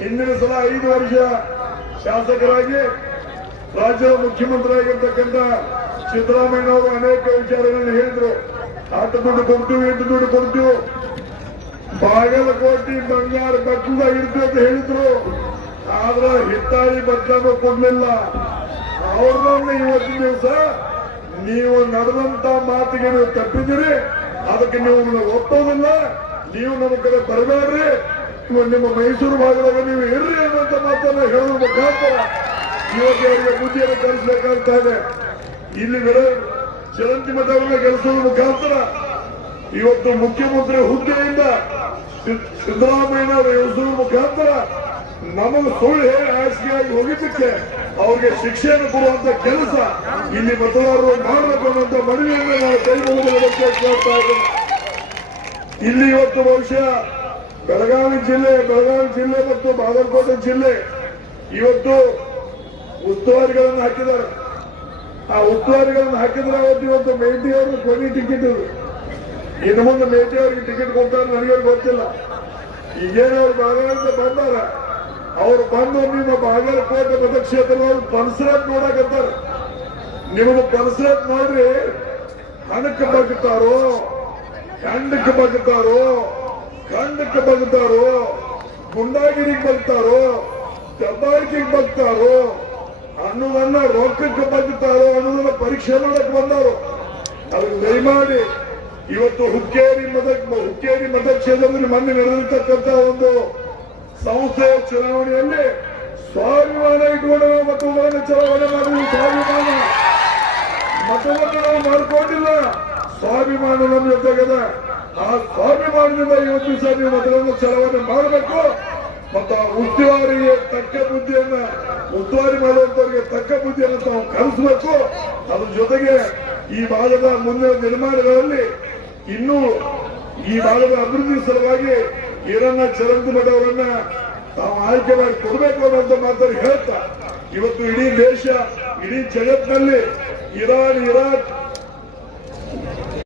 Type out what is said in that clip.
ಹಿಂದಿನ ಸಲ 5 ವರ್ಷ ಶಾಸಕರಾಗಿ ರಾಜ್ಯದ ಮುಖ್ಯಮಂತ್ರಿಯಾಗಿರ್ತಕ್ಕಂಥ ಸಿದ್ದರಾಮಯ್ಯ ಅವರು ಅನೇಕ ವಿಚಾರಗಳನ್ನು ಹೇಳಿದ್ರು. ಆಟ ದುಡ್ಡು ಕೊಡ್ತೀವಿ, ಎಂಟು ದುಡ್ಡು ಕೊಡ್ತೀವಿ, ಬಾಗಲಕೋಟೆ ಬಂಗಾರ ಬಟ್ಟದಾಗ ಇರ್ತೀವಿ ಅಂತ ಹೇಳಿದ್ರು. ಆದ್ರೆ ಹಿತ್ತಾಳಿ ಬಟ್ಟಲು ಕೊಡ್ಲಿಲ್ಲ. ಅವ್ರನ್ನ ಇವತ್ತಿನ ದಿವಸ ನೀವು ನಡೆದಂತ ಮಾತಿಗೆ ನೀವು ತಪ್ಪಿದಿರಿ, ಅದಕ್ಕೆ ನೀವು ಒಪ್ಪೋದಿಲ್ಲ, ನೀವು ನಮ್ಮ ಕಡೆ ಬರಬೇಡ್ರಿ, ನಿಮ್ಮ ಮೈಸೂರು ಭಾಗದಾಗ ನೀವು ಇರ್ರಿ ಅನ್ನುವಂತ ಮಾತನ್ನ ಹೇಳುವ ಮುಖಾಂತರ ಇವತ್ತು ಅವರಿಗೆ ಬುದ್ಧಿಯನ್ನು ಕಲಿಸಬೇಕಾಗ್ತಾ ಇದೆ. ಇಲ್ಲಿ ಚರಂತಿ ಮಠವನ್ನ ಗೆಲ್ಲಿಸುವ ಮುಖಾಂತರ ಇವತ್ತು ಮುಖ್ಯಮಂತ್ರಿ ಹುದ್ದೆಯಿಂದ ಸಿದ್ದರಾಮಯ್ಯನವರು ಎಳಿಸುವ ಮುಖಾಂತರ ನಮಗೆ ಸುಳ್ಳು ಹೇಳಿ ಆಸೆಯಾಗಿ ಹೋಗಿದ್ದಕ್ಕೆ ಅವ್ರಿಗೆ ಶಿಕ್ಷೆಯನ್ನು ಕೊಡುವಂತ ಕೆಲಸ ಇಲ್ಲಿ ಮತದಾರರು ಮಾಡಬೇಕು ಅನ್ನುವಂತ ಮನವಿಯನ್ನು ನಾವು ಕೈ ಮುಗಿದ ಕೇಳ್ತಾ ಇದ್ದೇವೆ. ಇಲ್ಲಿ ಇವತ್ತು ಬಹುಶಃ ಬೆಳಗಾವಿ ಜಿಲ್ಲೆ ಮತ್ತು ಬಾಗಲಕೋಟೆ ಜಿಲ್ಲೆ ಇವತ್ತು ಉಸ್ತುವಾರಿಗಳನ್ನು ಹಾಕಿದ್ದಾರೆ. ಆ ಉಸ್ತುವಾರಿಗಳನ್ನು ಹಾಕಿದ್ರೆ ಅವತ್ತು ಇವತ್ತು ಮೇಟಿ ಅವರು ಕೊನೆ ಟಿಕೆಟ್ ಇದ್ರು. ಇನ್ನು ಮುಂದೆ ಮೇಟಿ ಅವರಿಗೆ ಟಿಕೆಟ್ ಕೊಡ್ತಾರೆ ನನಗೆ ಗೊತ್ತಿಲ್ಲ. ಈಗೇನವ್ರು ಬೆಳಗಾವಿಯಿಂದ ಬಂದಾರ, ಅವ್ರು ಬಂದು ನಿಮ್ಮ ಬಾಗಲಕೋಟೆ ಮತಕ್ಷೇತ್ರದವ್ರು ಪನ್ಸರತ್ ನೋಡಕತ್ತಾರೆ. ನಿಮ್ಮದು ಪನ್ಸರತ್ ನೋಡ್ರಿ, ಹಣಕ್ಕೆ ಬಗ್ತಾರೋ, ಖಂಡಕ್ಕೆ ಬಗ್ತಾರೋ, ಖಂಡಕ್ಕೆ ಬಗ್ತಾರೋ, ಗುಂಡಾಗಿರಿಗೆ ಬಗ್ತಾರೋ, ದಬ್ಬಾಳಿಕೆಗೆ ಬಗ್ತಾರೋ, ಅನ್ನೋದನ್ನ ರೊಕ್ಕಕ್ಕೆ ಬಗ್ತಾರೋ ಅನ್ನೋದನ್ನ ಪರೀಕ್ಷೆ ಮಾಡಕ್ ಬಂದಾರು. ಅದಕ್ಕೆ ದಯಮಾಡಿ ಇವತ್ತು ಹುಕ್ಕೇರಿ ಮತಕ್ಷೇತ್ರದಲ್ಲಿ ಮೊನ್ನೆ ನಡೆದಿರ್ತಕ್ಕಂಥ ಒಂದು ಸಂಸ್ಥೆಯ ಚುನಾವಣೆಯಲ್ಲಿ ಸ್ವಾಭಿಮಾನ ಇಟ್ಕೊಂಡು ಮತದಾನ ಚಲಾವಣೆ ಮಾಡಿದ್ವಿ. ಮತವನ್ನು ನಾವು ಮಾಡ್ಕೊಂಡಿಲ್ಲ, ಸ್ವಾಭಿಮಾನ ನಮ್ಮ ಜೊತೆಗದ. ಆ ಸ್ವಾಭಿಮಾನದಿಂದ ಇವತ್ತು ಸಹ ನೀವು ಮತಗಳನ್ನು ಚಲಾವಣೆ ಮಾಡಬೇಕು. ಮತ್ತು ಆ ಉಸ್ತುವಾರಿಗೆ ತಕ್ಕ ಬುದ್ಧಿಯನ್ನ, ಉಸ್ತುವಾರಿ ಮಾಡುವಂತವರಿಗೆ ತಕ್ಕ ಬುದ್ಧಿಯನ್ನು ತಾವು ಕಲಿಸಬೇಕು. ಅದ್ರ ಜೊತೆಗೆ ಈ ಭಾಗದ ಮುಂದಿನ ದಿನಮಾನಗಳಲ್ಲಿ ಇನ್ನೂ ಈ ಭಾಗದ ಅಭಿವೃದ್ಧಿ ಸಲುವಾಗಿ ಈರಣ್ಣ ಚರಂತಿ ಮಠ ಅವರನ್ನ ತಾವು ಆಯ್ಕೆ ಮಾಡಿ ಕೊಡಬೇಕು ಅನ್ನೋಂತ ಮಾತನ್ನು ಹೇಳ್ತಾ ಇವತ್ತು ಇಡೀ ದೇಶ, ಇಡೀ ಜಗತ್ತಿನಲ್ಲಿ ಇರಾಕ್